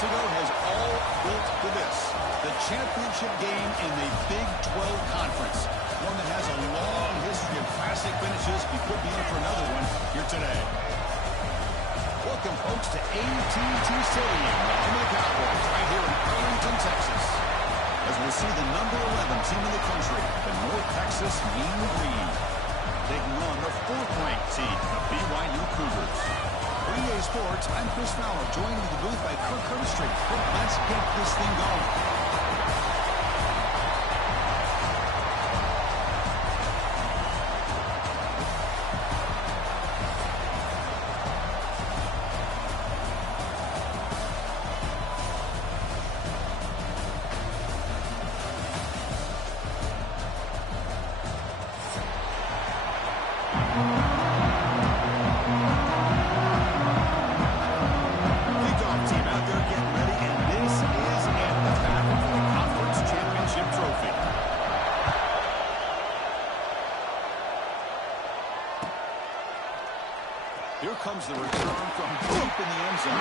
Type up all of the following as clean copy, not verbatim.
Ago has all built to this. The championship game in the Big 12 Conference. One that has a long history of classic finishes. We could be in for another one here today. Welcome, folks, to AT&T Stadium, the home of the Cowboys, right here in Arlington, Texas. As we'll see the number 11 team in the country, the North Texas Mean Green, taking on the 4th-ranked team, the BYU Cougars. For EA Sports, I'm Chris Fowler, joined in the booth by Kirk Herbstreit. Let's get this thing going. Here comes the return from deep in the end zone.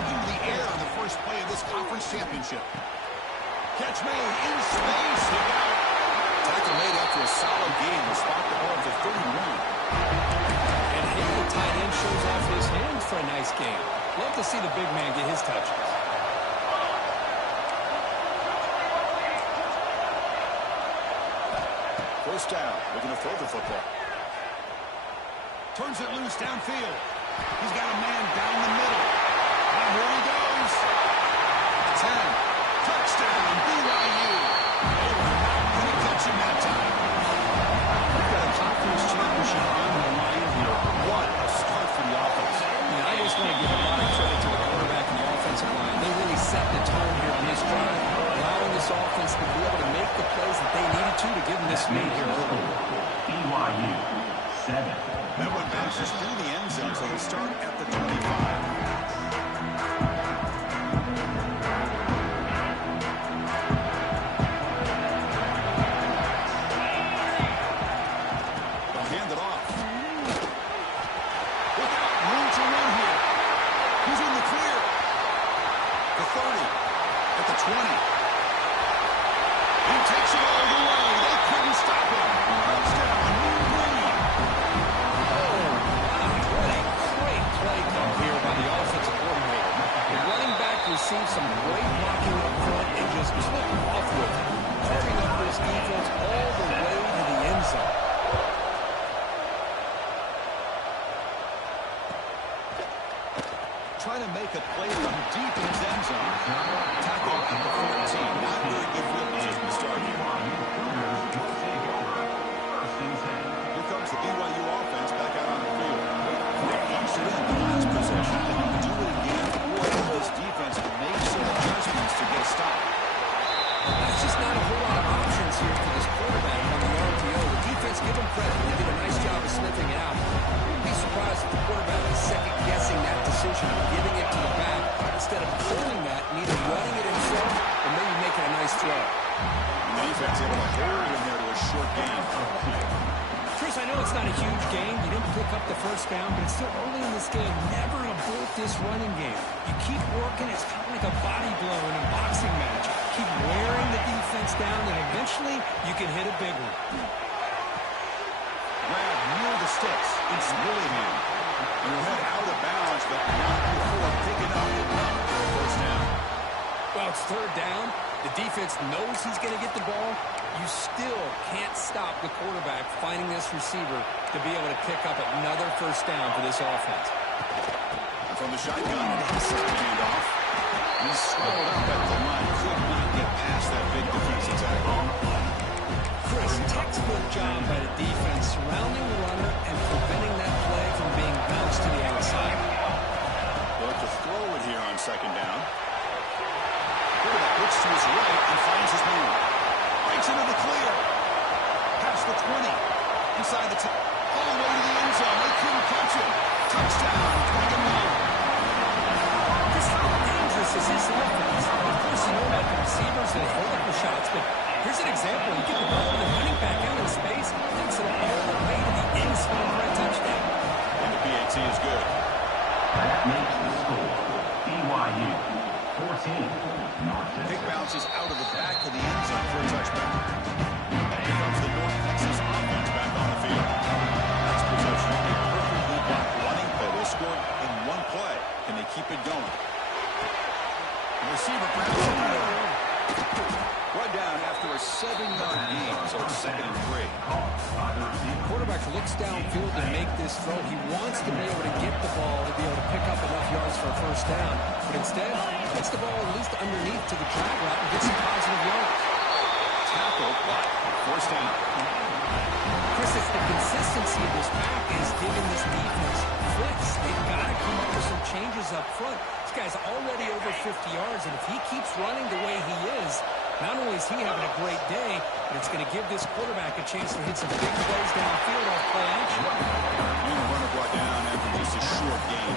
Looking to the air on the first play of this conference championship. Catch made in space. Tackle made after a solid game. The spot the ball to 31. The tight end shows off his hands for a nice game. Love to see the big man get his touches. First down, looking to throw the football. Turns it loose downfield. He's got a man down the middle. And here he goes. 10. Touchdown, BYU. They were not going to catch him that time. We've got a conference championship on the line here. What a start for the offense. I just want to give a lot of credit to the quarterback and the offensive line. They really set the tone here on this drive, allowing this offense to be able to make the plays that they needed to give them this lead here early. BYU 7. That one bounces through the end zone, so we start at the 25. Received some great blocking up front and just took off with it, tearing up this defense all the way to the end zone. Trying to make a play from deep in his end zone. Tackle at the 14. Not very good field position to start here. Here comes the BYU offense back out on the field. They punched it in the last possession. They can do it again. This defense can make some adjustments to get a stop. That's just not a whole lot of options here for this quarterback on the RTO. The defense, give them credit. They did a nice job of sniffing it out. I wouldn't be surprised if the quarterback is second-guessing that decision of giving it to the back instead of pulling that and either running it himself or maybe making a nice throw. And the defense able to hold him there to a short gain. Chris, I know it's not a huge game. You didn't pick up the first down, but it's still early in this game. Never abort this running game. You keep working. It's kind of like a body blow in a boxing match. Keep wearing the defense down, and eventually you can hit a big one. Grab near the sticks. It's Willingham. And he'll head out of bounds, but not before picking up the first down. Well, it's third down. The defense knows he's going to get the ball. You still can't stop the quarterback finding this receiver to be able to pick up another first down for this offense. From the shotgun, inside handoff. He's swallowed up at the line. Could not get past that big defensive tackle. Chris, textbook job by the defense surrounding the runner and preventing that play from being bounced to the outside. They'll have to throw it here on second down. Quarterback looks to his right and finds his man. Breaks into the clear. Past the 20. Inside the 10. All the way to the end zone. They couldn't catch him. Touchdown. 21. Chris, how dangerous is this offense? Of course, you know about the receivers, they hold up the shots, but here's an example. You get the ball and the running back out in space, takes it all the way to the end zone for a touchdown. And the PAT is good. That makes the score BYU 14, North Pick Texas. bounces out of the back of the end zone for a touchback. And here comes the North Texas offense back on the field. Next possession, a perfectly blocked running play. They scored in one play. Can they keep it going? The receiver grabs it. Run down after a 7-yard gain, so it's 2nd and 3. Quarterback looks downfield to make this throw. He wants to be able to get the ball to be able to pick up enough yards for a first down. But instead, gets the ball at least underneath to the drag route and gets some positive yards. Tackle, but forced down. Chris, it's the consistency of this pack is giving this defense flicks. They've got to come up with some changes up front. This guy's already over 50 yards, and if he keeps running the way he is, not only is he having a great day, but it's going to give this quarterback a chance to hit some big plays downfield off play action. And the runner brought down after just a short gain.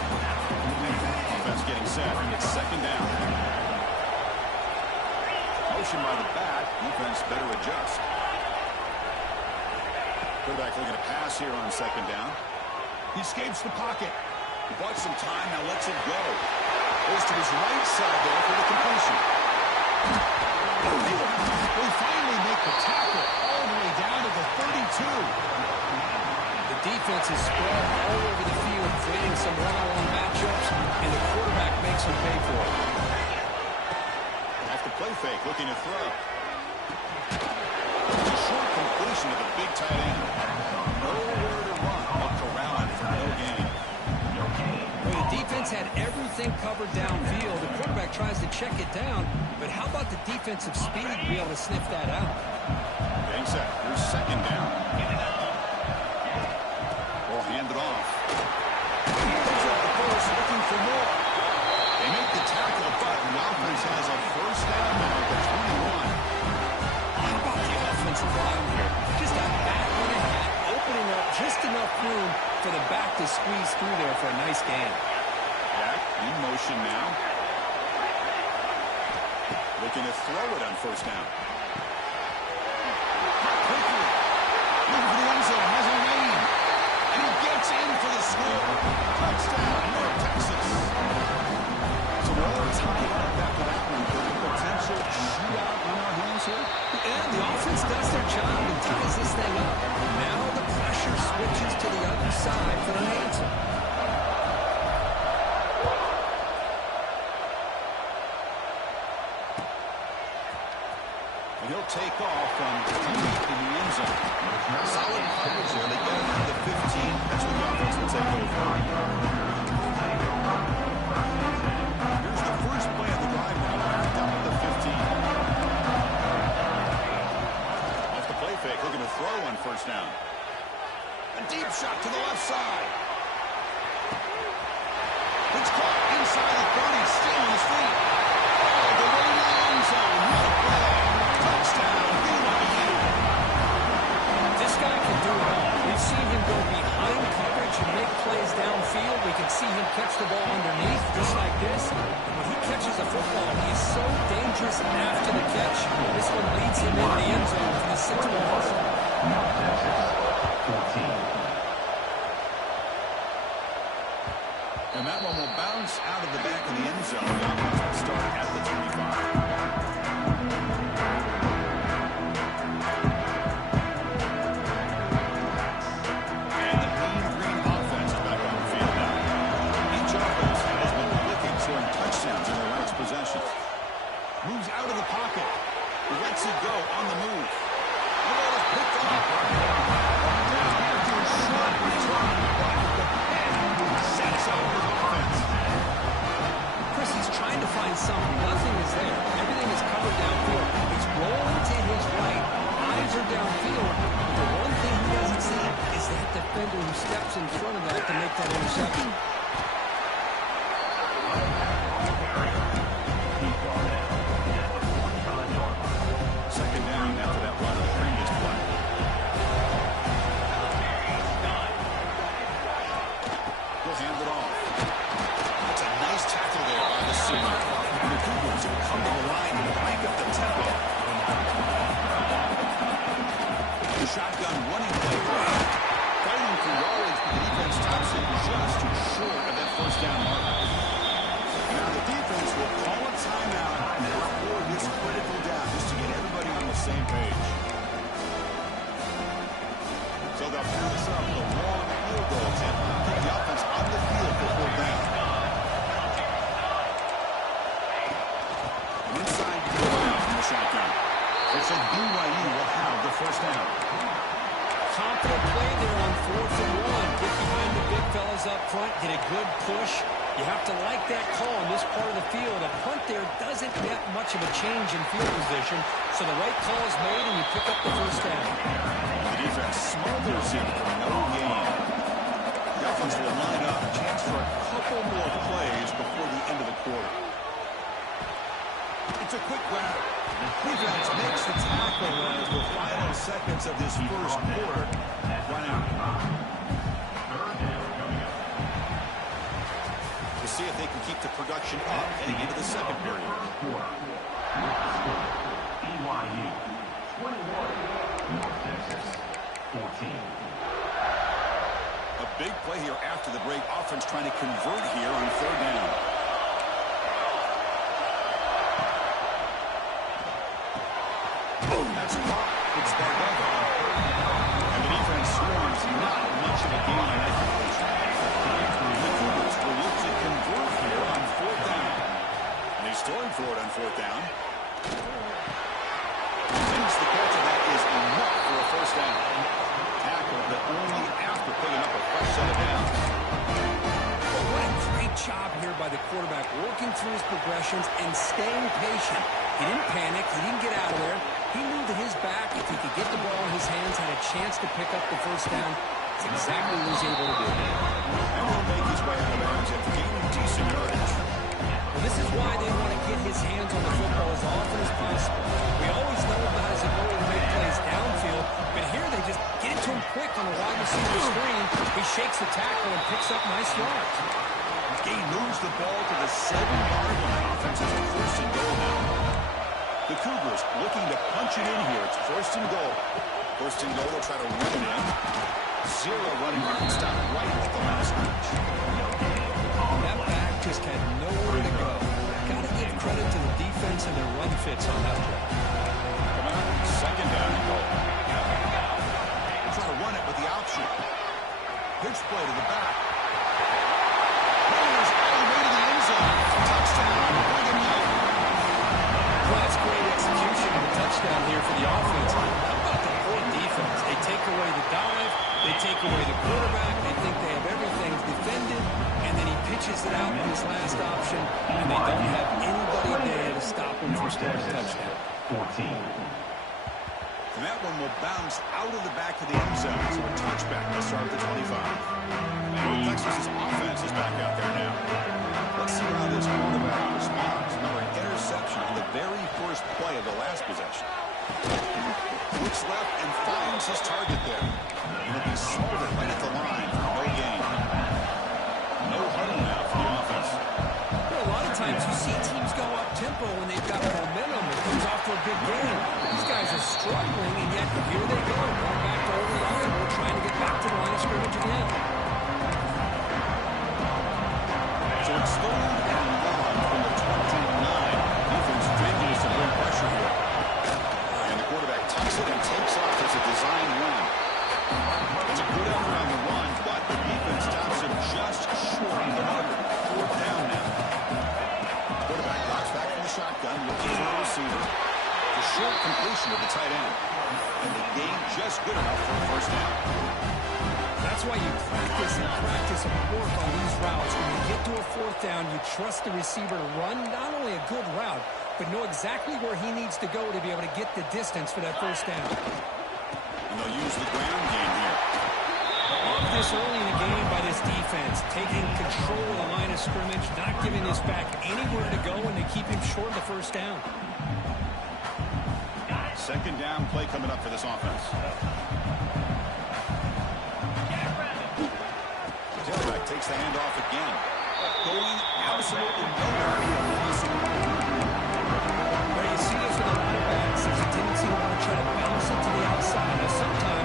Offense getting set. It's 2nd down. Motion by the back. Defense better adjust. Quarterback looking to pass here on 2nd down. He escapes the pocket. He bought some time, now lets it go. Goes to his right side there for the completion. They finally make the tackle all the way down to the 32. The defense is spread all over the field, creating some one-on-one matchups, and the quarterback makes them pay for it. Off the play fake, looking to throw. A short completion to the big tight end. Nowhere to run. Looked around for no gain. Well, the defense had everything covered downfield. The quarterback tries to check it down, but how about the defensive speed to be able to sniff that out? Getting set. Here's 2nd down. Ball handed off. Picks up the post, looking for more. They make the tackle, but the offense has a first down now at the 21. How about the offensive line here? Just a bat on a hat, opening up just enough room for the back to squeeze through there for a nice gain. Back in motion now. Looking to throw it on 1st down. Quickly. Looking for the end zone. Has a lane. And he gets in for the score. Touchdown, North Texas. So we're all tied up after that one. Potential shootout on our hands here. And the offense does their job and ties this thing up. Now the pressure switches to the other side for the answer. And he'll take off from deep in the end zone. Solid coverage there. They get him to the 15. That's when the offense will take over. Here's the first play of the drive now. Backed up at the 15. Off the play fake. Looking to throw on 1st down. A deep shot to the left side. It's caught inside the 30. Still on his feet. All the way to the end zone. What a play. Touchdown, BYU. This guy can do it all. We've seen him go behind coverage and make plays downfield. We can see him catch the ball underneath, just like this. When he catches a football, he's so dangerous after the catch. This one leads him into the end zone for the 6 points. North Texas 14. And that one will bounce out of the back of the end zone. The offense will start at the 25. Moves out of the pocket. Lets it go on the move. The ball is picked up. After a short return, the head sets up his offense. Chris, he's trying to find something. Nothing is there. Everything is covered downfield. He's rolling to his right. Eyes are downfield. The one thing he doesn't see is that defender who steps in front of that to make that interception. Second down after that run of the previous play. He'll hand it off. That's a nice tackle there by the senior. The Cougars have come to the line The shotgun running play. Fighting for yardage, but the defense stops it just short of that first down mark. Now the defense will call a timeout before this critical down, just to get everybody on the same page. So they'll pass up the long field goal attempt, keep the offense on the field for fourth down. Inside field now from the shotgun. Looks like BYU will have the first down. Confident play there on 4th and 1. Get behind the big fellas up front, get a good push. You have to like that call in this part of the field. A punt there doesn't get much of a change in field position, so the right call is made and you pick up the first down. The defense smothers him for no gain. The offense will line up, chance for a couple more plays before the end of the quarter. It's a quick grab. Defense makes the tackle as the final seconds of this first quarter run out. To see if they can keep the production up heading into the second period. BYU 21, North Texas 14. A big play here after the break. Offense trying to convert here on third down. That's caught. It's that weather. And the defense swarms not much of a gain on that completion. The Cougars will look to convert here on fourth down. And he's throwing for it on fourth down. Thinks the catch of that is enough for a first down. Tackle, but only after picking up a fresh set of downs. Well, what a great job here by the quarterback, working through his progressions and staying patient. He didn't panic. He didn't get out of there. He knew that his back, if he could get the ball in his hands, had a chance to pick up the first down. It's exactly what he was able to do. And he'll make his way out of bounds after gaining decent yardage. Well, this is why they want to get his hands on the football as often as possible. We always know about his ability to make plays downfield, but here they just get it to him quick on the wide receiver screen. He shakes the tackle and picks up nice yards. He moves the ball to the 7-yard line. Offense has a first and goal now. The Cougars looking to punch it in here. It's first and goal. First and goal, they'll try to run it in. Zero running room. Stop right at the line of scrimmage. That back just had nowhere to go. Got to give credit to the defense and their run fits on that play. Come out, second down and goal. Try to run it with the option. Pitch play to the back. Runners all the way to the end zone. Touchdown. Bring him out. Well, that's great execution and a touchdown here for the offense. How about the poor defense? They take away the dive, they take away the quarterback, they think they have everything defended, and then he pitches it out in his last option, and they don't have anybody there to stop him from scoring a touchdown. 14. And that one will bounce out of the back of the end zone. So a touchback to start at the 25. North Texas' offense is back out there now. Let's see how this quarterback responds. Another interception on the very first play of the last possession. Looks left and finds his target there. And it'll be smothered right at the line for no gain. No huddle now for the offense. Well, a lot of times you see teams go up-tempo when they've got momentum. It comes off to a big game. These guys are struggling, and yet here they go. Going back to over line. We're trying to get back to the line of scrimmage again. So it's third and long from the 29. Defense continues to bring pressure here. And the quarterback tucks it and takes off as a design run. It's a good effort on the run, but the defense stops him just short of the mark. Fourth down now. Quarterback drops back from the shotgun, looking for a receiver. The short completion of the tight end. And the gain just good enough for a first down. That's why you practice and work on these routes. When you get to a fourth down, you trust the receiver to run not only a good route, but know exactly where he needs to go to be able to get the distance for that first down. And they'll use the ground game here. Off this early in the game by this defense, taking control of the line of scrimmage, not giving this back anywhere to go, and they keep him short of the first down. Second down play coming up for this offense. Tailback takes the handoff again. Going absolutely nowhere. Where you see this with a lot of backs, there's a tendency to want to try to bounce it to the outside. Now, sometimes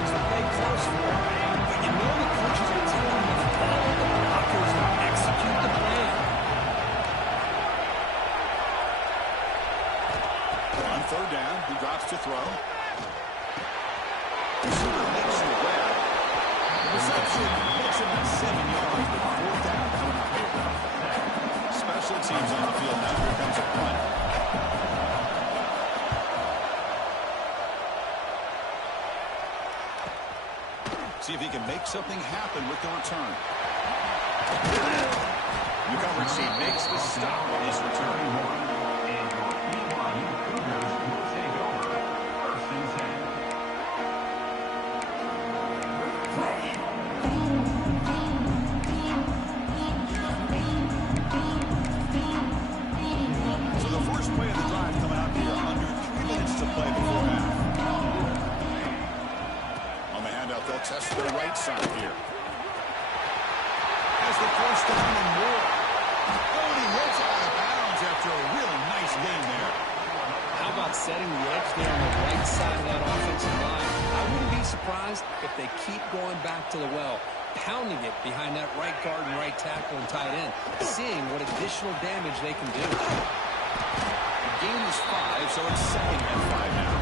completion. Makes it about 7 yards, but 4th down coming up here. Special teams on the field now. Here comes a punt. See if he can make something happen with the return. New coverage team makes the stop on this return. And your BYU Cougars will take over 1st and 10. So the first play of the drive coming out here under 3 minutes to play before half. On the handout, they'll test the right side here. Has the first down and more. Oh, and he hits out of bounds after a really nice gain there. How about setting the edge there on the right side of that offensive line? I wouldn't be surprised if they keep going back to the well, pounding it behind that right guard and right tackle and tight end, seeing what additional damage they can do. The gain is 5, so it's 2nd and 5 now.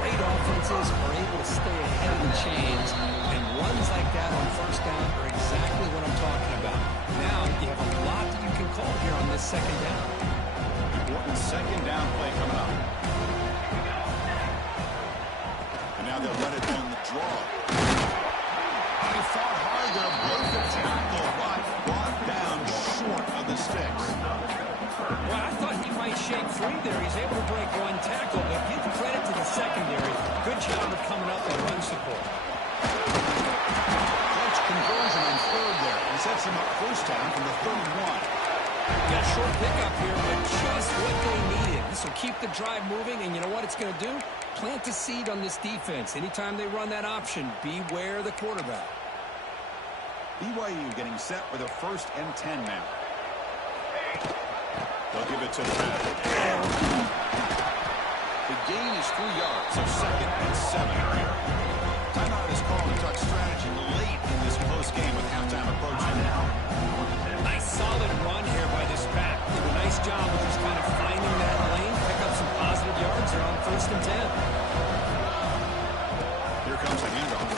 Great offenses are able to stay ahead of the chains, and runs like that on 1st down are exactly what I'm talking about. Now you have a lot that you can call here on this 2nd down. Important 2nd down play coming up. And now they'll run it on the draw. He fought hard there, broke the tackle, but brought down short of the sticks. Well, I thought he might shake free there. He's able to break one tackle, but give credit to the secondary. Good job of coming up and run support. Clutch conversion on 3rd there. And sets him up 1st down from the 31. Got a short pickup here, but just what they needed. This will keep the drive moving, and you know what it's going to do? Plant a seed on this defense. Anytime they run that option, beware the quarterback. BYU getting set with a 1st and 10 now. They'll give it to the back. The gain is 3 yards, so 2nd and 7 here. Timeout is called to talk strategy late in this close game with halftime approaching. Nice solid run here by this back. Did a nice job of just kind of finding that lane, pick up some positive yards there on 1st and 10. Here comes the handoff.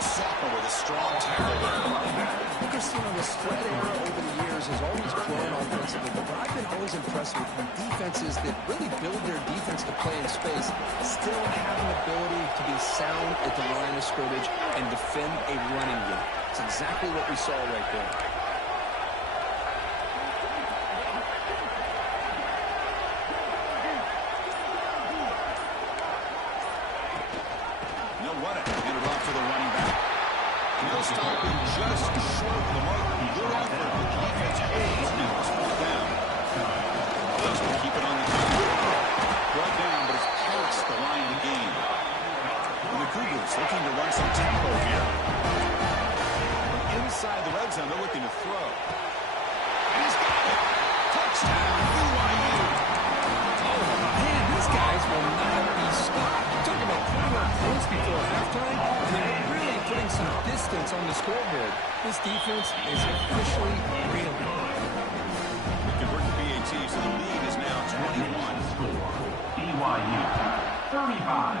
Soccer with a strong tackle there. Christian, the spread era over the years has always grown offensively, but I've been always impressed with defenses that really build their defense to play in space, still have an ability to be sound at the line of scrimmage and defend a running game. It's exactly what we saw right there. They'll run it. Hand it off to the running back. He'll stop him just short of the mark. Good effort. The defense pays. Now it's 4th down. Just to keep it on the field. Brought down, but it's past the line to gain. And the Cougars looking to run some tempo here. Inside the red zone, they're looking to throw. And he's got it. Touchdown, BYU. Oh, man, these guys will not be stopped. Talk about putting up points before halftime, and they're really putting some distance on the scoreboard. This defense is officially real. We convert the PAT, so the lead is now 21. Score, BYU 35,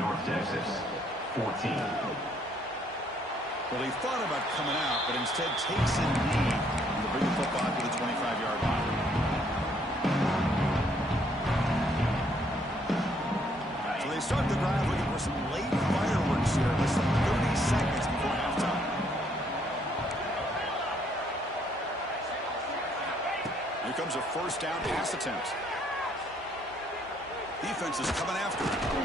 North Texas 14. Well, he thought about coming out, but instead takes a knee to bring the football to the 25-yard line. So they start the drive looking for some late fireworks here. Less than 30 seconds before halftime. Here comes a 1st down pass attempt. Defense is coming after him. Oh,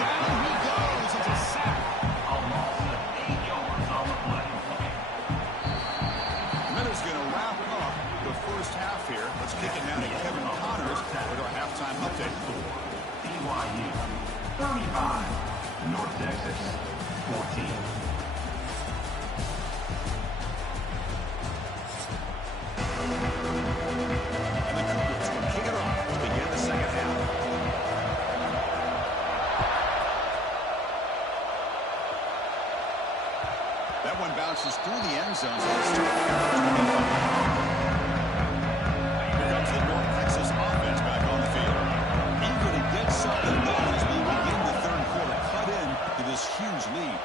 down he goes. It's a sack. A loss of 8 yards on the play. Minutes going to wrap up the 1st half here. Let's kick it down to Kevin Connors with our halftime update. BYU 35, North Texas 14. And the Cougars will kick it off to begin the 2nd half. That one bounces through the end zone. So they start here comes the North Texas offense back on the field. Eager to get something done as we begin the 3rd quarter. Cut in to this huge lead.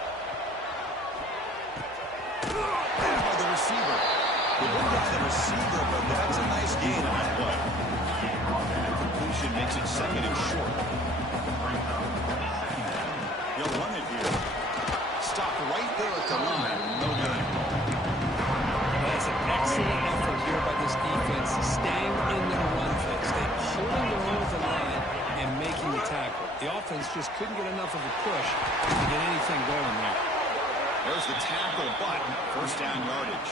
They bring down the receiver, but that's a nice gain on that play. Completion makes it second and short. He'll run it here. Stop right there at the line. No good. That's an excellent effort here by this defense, staying in their run fix. They're holding their own at the line and making the tackle. The offense just couldn't get enough of a push to get anything going there. There's the tackle, but first down yardage.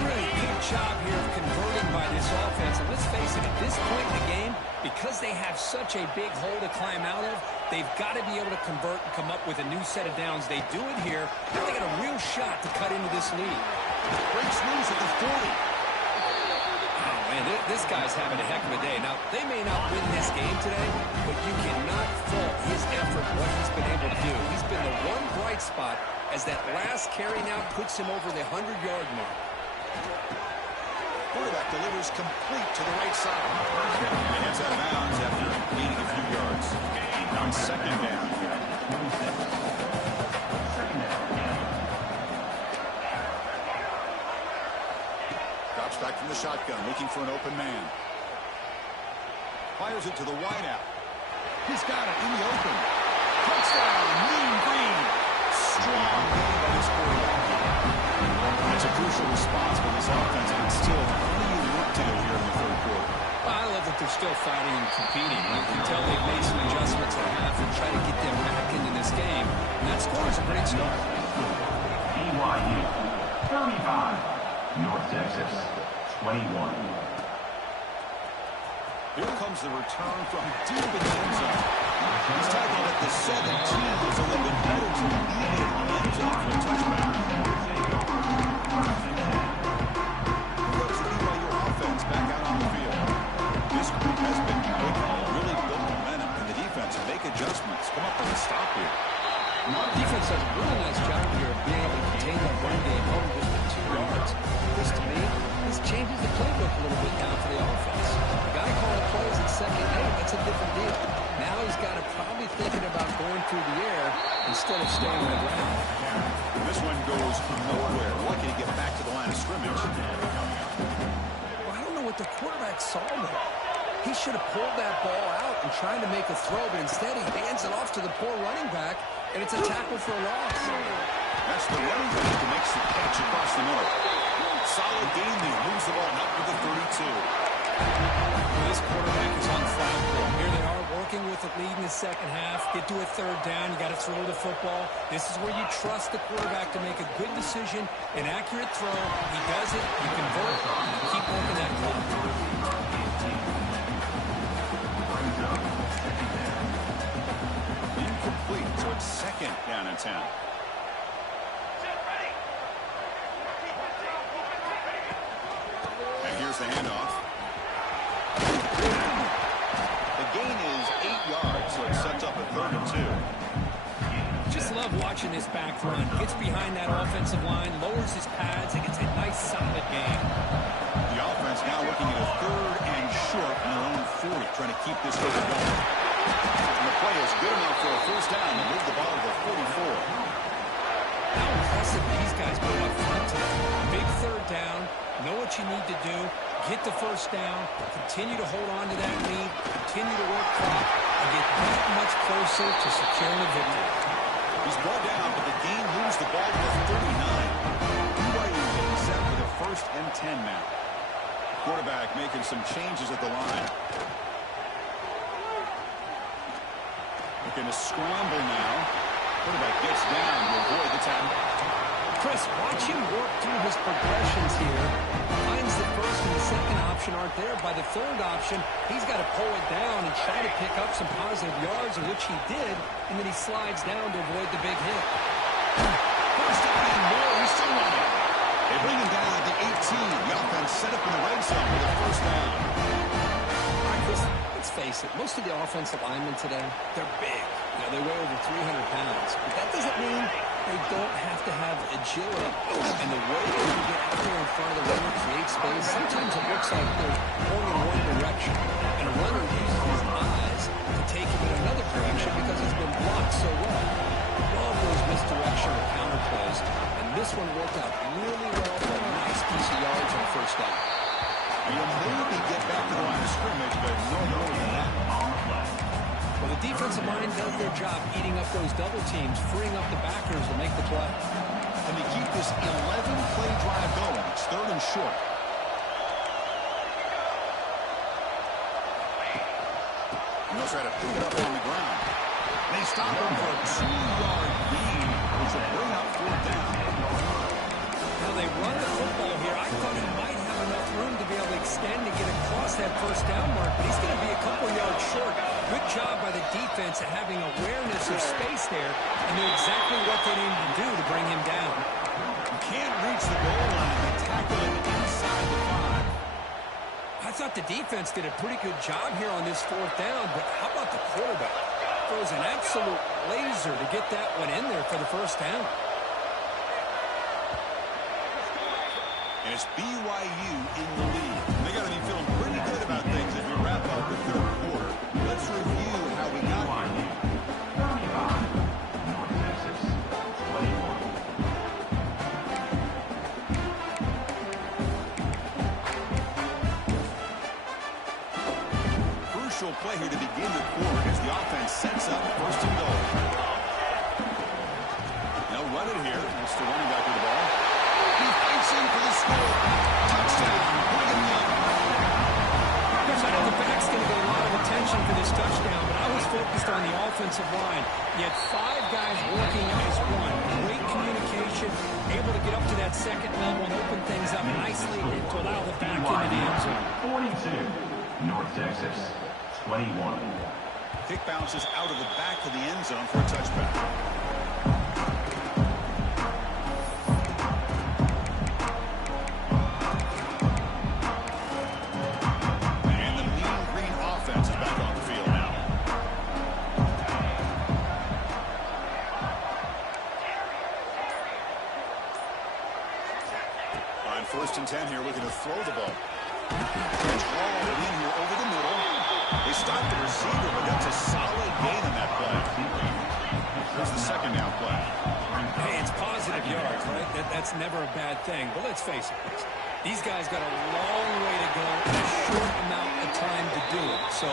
Really good job here of converting by this offense. And let's face it, at this point in the game, because they have such a big hole to climb out of, they've got to be able to convert and come up with a new set of downs. They do it here. Now they got a real shot to cut into this lead. Breaks loose at the 40. Oh, man, this guy's having a heck of a day. Now, they may not win this game today, but you cannot fault his effort, what he's been able to do. He's been the one bright spot as that last carry now puts him over the 100-yard mark. Quarterback delivers complete to the right side. And gets out of bounds after gaining a few yards. On second down. Drops back from the shotgun, looking for an open man. Fires it to the wideout. He's got it in the open. Touchdown, Mean Green. Strong game by this quarterback. It's a crucial response for this offense, and it's still plenty of work to do here in the third quarter. Well, I love that they're still fighting and competing. You can tell they've made some adjustments at half and try to get them back into this game. And that score is a great start. BYU 35. North Texas 21. Here comes the return from deep in the end zone. He's tackled at the 17. It's a little bit better to lead it in the end zone for a touchback. Who goes the BYU offense back out on the field? This group has been quick and really built momentum, and the defense will make adjustments. Come up with a stop here. Defense does a really nice job here of being able to contain that run game home just at 2 yards. This, to me, this changes the playbook a little bit now for the offense. The guy calling plays at second, hey, that's a different deal. Now he's got to probably thinking about going through the air instead of staying on the ground. This one goes nowhere. Lucky to get back to the line of scrimmage. Well, I don't know what the quarterback saw there. He should have pulled that ball out and tried to make a throw, but instead he hands it off to the poor running back, and it's a tackle for a loss. That's the running back who makes the catch across the middle. Solid game there. Moves the ball up to the 32. This quarterback is on fire. Here they are working with the lead in the second half. Get to a third down. You got to throw the football. This is where you trust the quarterback to make a good decision, an accurate throw. He does it. You convert. You keep working that clock. Incomplete, so it's second down and 10. And here's the handoff. The gain is 8 yards, so it sets up a 3rd and 2. Just love watching this back run. Gets behind that offensive line, lowers his pads, and gets a nice solid gain. The offense now looking at a 3rd and short in their own 40, trying to keep this drive going. And the play is good enough for a first down to move the ball to the 44. How impressive these guys go up front today. Big third down, know what you need to do, get the first down, continue to hold on to that lead, continue to work clock, and get that much closer to securing a victory. He's brought down, but the game moves the ball to the 39. BYU getting set for the 1st and 10 now. Quarterback making some changes at the line. Looking to scramble now. Quarterback gets down to avoid the tackle. Chris, watch him work through his progressions here. Finds the first and the second option aren't there. By the third option, he's got to pull it down and try to pick up some positive yards, which he did, and then he slides down to avoid the big hit. First down and more. He's still running. They bring him down at the 18. The offense set up in the red zone for the first down. All right, Chris, let's face it. Most of the offensive linemen today, they're big. You know, they weigh over 300 pounds. But that doesn't mean they don't have to have agility. And the way they can get out there in front of the runner, create space, sometimes it looks like they're going in one direction. And a runner uses his eyes to take him in another direction because he's been blocked so well. Love those misdirection or counter plays. And this one worked out really well for a nice first down. You'll maybe get back to the line of scrimmage, but no more than that. Well, the defensive line does their job eating up those double teams, freeing up the backers to make the play. And to keep this 11-play drive going, it's 3rd and short. And they'll try to pick it up on the ground. They stop him for a 2-yard gain, which will bring up 4th down. Now they run the football here. I thought he might have enough room to be able to extend and get across that first down mark, but he's going to be a couple yards short. Good job by the defense at having awareness of space there and knew exactly what they needed to do to bring him down. You can't reach the goal line and tackle him inside the 5. I thought the defense did a pretty good job here on this 4th down, but how about the quarterback? Throws an absolute laser to get that one in there for the first down. And it's BYU in the lead. They got to be feeling pretty good about things as we wrap up the 3rd quarter. Let's review how we got here. 35, North Texas, 21. Crucial play here to begin the quarter as the offense sets up 1st and goal. They'll run it here. It's the running back with the ball. He fights in for the score. Touchdown. Brigham Young. I know the back's going to get a lot of attention for this touchdown, but I was focused on the offensive line. You had 5 guys working as one. Great communication, able to get up to that 2nd level and open things up nicely to allow the back into the end zone. 42, North Texas, 21. Kick bounces out of the back of the end zone for a touchback. On 1st and 10 here, looking to throw the ball. It's all in here over the middle. They stop the receiver, but that's a solid gain on that play. Here's the 2nd down play. Hey, it's positive yards, right? That's never a bad thing. But let's face it, these guys got a long way to go and a short amount of time to do it. So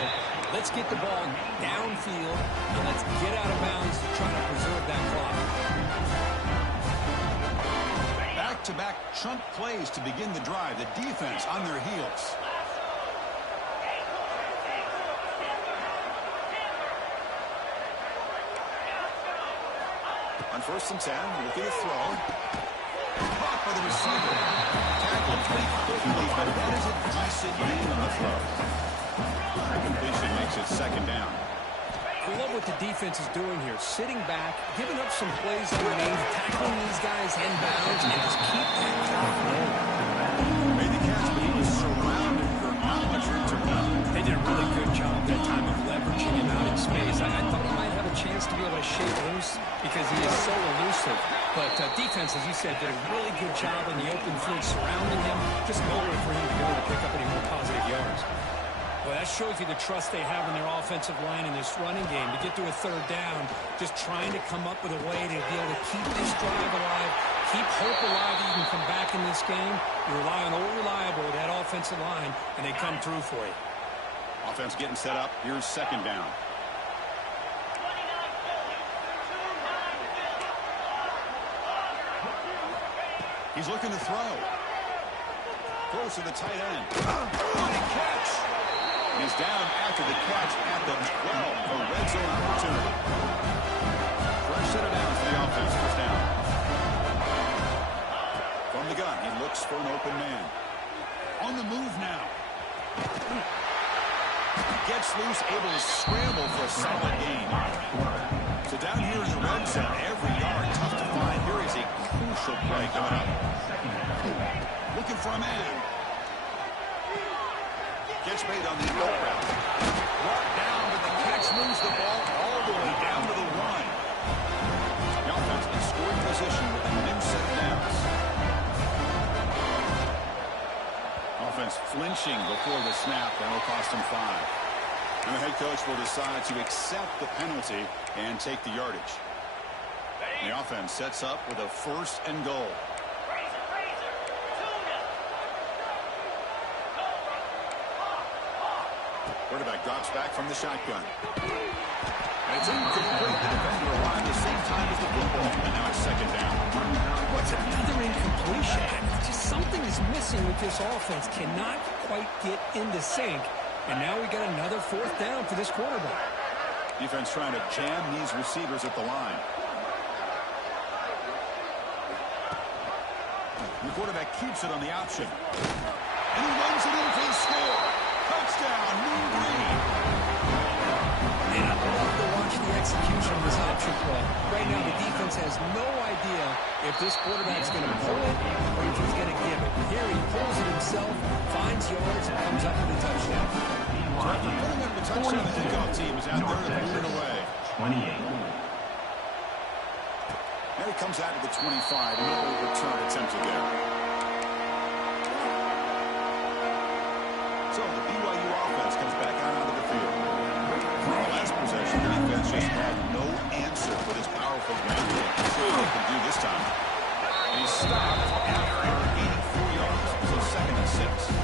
let's get the ball downfield and let's get out of bounds to try to preserve that clock. Back-to-back chunk plays to begin the drive. The defense on their heels. On 1st and 10, looking to throw. Caught by the receiver. Tackled pretty quickly, but that is a decent gain on the throw. That completion makes it 2nd down. I love what the defense is doing here. Sitting back, giving up some plays underneath, tackling these guys inbounds, and just keep that clock low. Made the catch, but he was surrounded for not much room to run. They did a really good job that time of leveraging him out in space. I thought he might have a chance to be able to shake loose because he is so elusive. But defense, as you said, did a really good job in the open field surrounding him. Just nowhere for him to go to pick up any more positive yards. Well, that shows you the trust they have in their offensive line in this running game. To get to a 3rd down, just trying to come up with a way to be able to keep this drive alive, keep hope alive that you can come back in this game. You rely on old reliable, that offensive line, and they come through for you. Offense getting set up. Here's 2nd down. He's looking to throw. Close to the tight end. What a catch! He's down after the catch at the 12. A red zone opportunity. Fresh set of downs for the offense. 1st down. From the gun, he looks for an open man. On the move now. Gets loose, able to scramble for a solid gain. So down here in the red zone, every yard tough to find. Here is a crucial play coming up. Looking for a man. Gets made on the go route. Brought down, but the catch moves the ball all the way down to the 1. The offense in scoring position with a new set of downs. Offense flinching before the snap. That will cost him 5. And the head coach will decide to accept the penalty and take the yardage. The offense sets up with a 1st and goal. Quarterback drops back from the shotgun. And it's incomplete. The defender arrived at the same time as the football. And now it's second down. What's another incompletion? Just something is missing with this offense. Cannot quite get into sync. And now we got another fourth down for this quarterback. Defense trying to jam these receivers at the line. The quarterback keeps it on the option. And he runs it in for the score. Touchdown, Mean Green. And I love to watch the execution of this option play. Right now, the defense has no idea if this quarterback's going to pull it or if he's going to give it. Here he pulls it himself, finds yards, and comes up with a touchdown. So after putting up the touchdown, the kickoff team is out there to move it away. 28. Now he comes out to the 25. No return attempted there. So the BYU offense comes back out onto the field. For our last possession, the defense just had no answer for this powerful ground game. See what they can do this time. And he's stopped after 84 yards. So second and 6.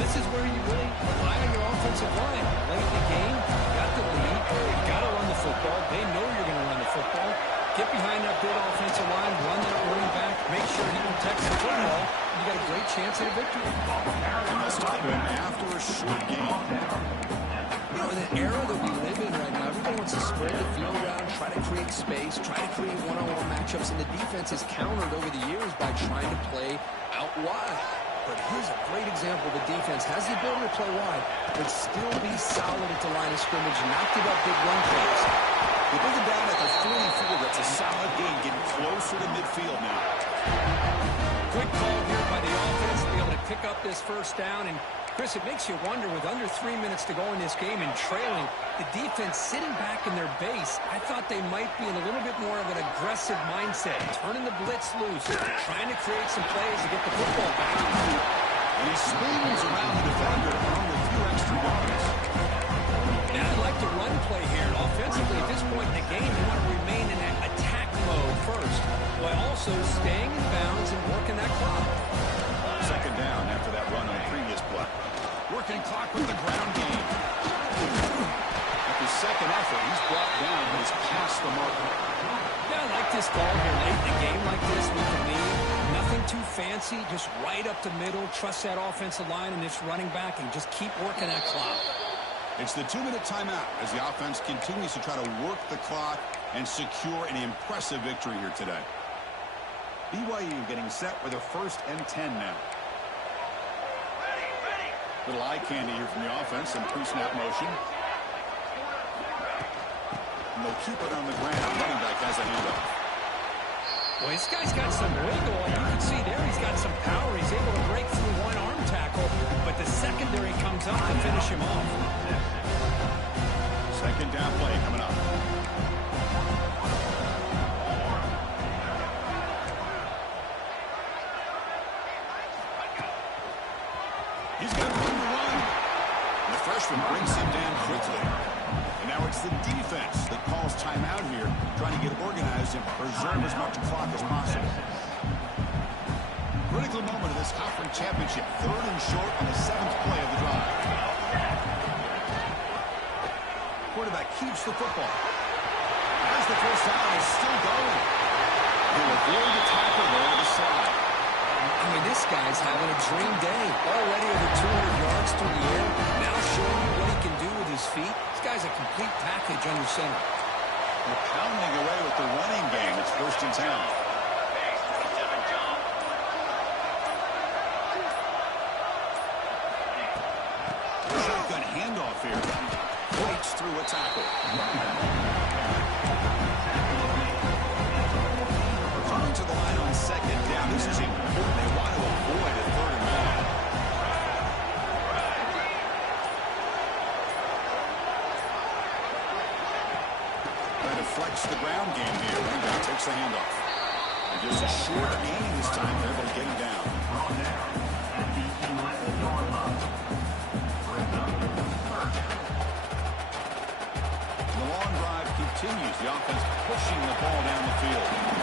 This is where you really rely on your offensive line. Late in the game, got the lead, you've got to run the football. They know you're going to run the football. Get behind that big offensive line, run that running back, make sure he protects the football. You got a great chance at a victory. And they'll stop him after a short game. You know, in the era that we live in right now, everybody wants to spread the field around, try to create space, try to create one-on-one matchups, and the defense has countered over the years by trying to play out wide. But here's a great example. The defense has the ability to play wide, but still be solid at the line of scrimmage, not give up big run plays. They bring him down at the 44. That's a solid game, getting closer to midfield now. Good call here by the offense to be able to pick up this first down. And, Chris, it makes you wonder, with under 3 minutes to go in this game and trailing, the defense sitting back in their base, I thought they might be in a little bit more of an aggressive mindset, turning the blitz loose, trying to create some plays to get the football back. And he spins around the defender on a few extra yards. Now I'd like to run play here. Offensively, at this point in the game, you want to remain in that attack mode first, while also staying in bounds and working that clock. Second down after that run on the previous play. Working clock with the ground game. At the second effort, he's brought down, but he's past the marker. Yeah, I like this call here late in the game like this with the lead. Nothing too fancy, just right up the middle. Trust that offensive line and this running back and just keep working that clock. It's the 2-minute timeout as the offense continues to try to work the clock and secure an impressive victory here today. BYU getting set with a 1st and 10 now. Little eye candy here from the offense and pre-snap motion. And they'll keep it on the ground. Running back has a handoff. Well, this guy's got some wiggle. You can see there he's got some power. He's able to break through one arm tackle, but the secondary comes up to finish him off. Second down play coming up. He's got room to run. And the freshman brings him down quickly. And now it's the defense that calls timeout here, trying to get organized and preserve as much clock as possible. Critical moment of this conference championship. 3rd and short on the 7th play of the drive. Quarterback keeps the football. As the first down is still going. He'll avoid the tackle there to the side. I mean, this guy's having a dream day. Already over 200 yards through the air. Now showing you what he can do with his feet. This guy's a complete package under center. They're pounding away with the running game. It's 1st and 10. Shotgun handoff here. Breaks through a tackle. Returning to the line on 2nd down. This is important. They want to avoid a 3rd and long. That deflects the ground game here. Running back takes the handoff. And just a short gain this time. They're able to get him down. The long drive continues. The offense pushing the ball down the field.